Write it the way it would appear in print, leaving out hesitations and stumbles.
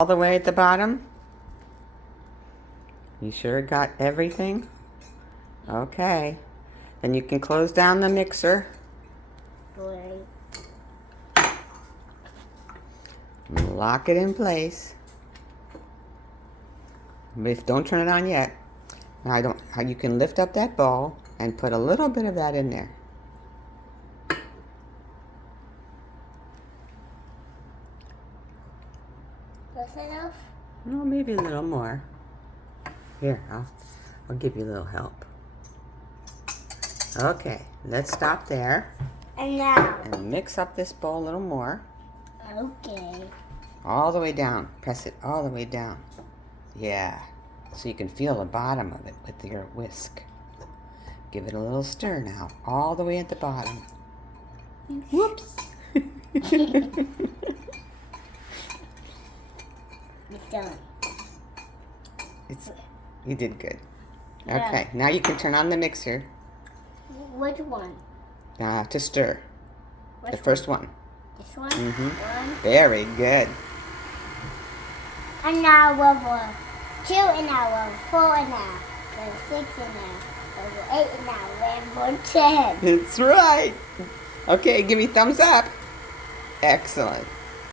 All the way at the bottom? You sure got everything? Okay. Then you can close down the mixer. Great. Lock it in place. Don't turn it on yet. Now you can lift up that bowl and put a little bit of that in there. That's enough? Oh, maybe a little more. Here, I'll give you a little help. Okay, let's stop there. And now? And mix up this bowl a little more. Okay. All the way down. Press it all the way down. Yeah. So you can feel the bottom of it with your whisk. Give it a little stir now. All the way at the bottom. Whoops. It's done. You did good. Yeah. Okay, now you can turn on the mixer Which one? to stir. Which The first one. This one? Mm-hmm. One. Very good. And now level 2 and now level 4 and now level 6 and now level 8 and now level 10. That's right. Okay, give me thumbs up. Excellent.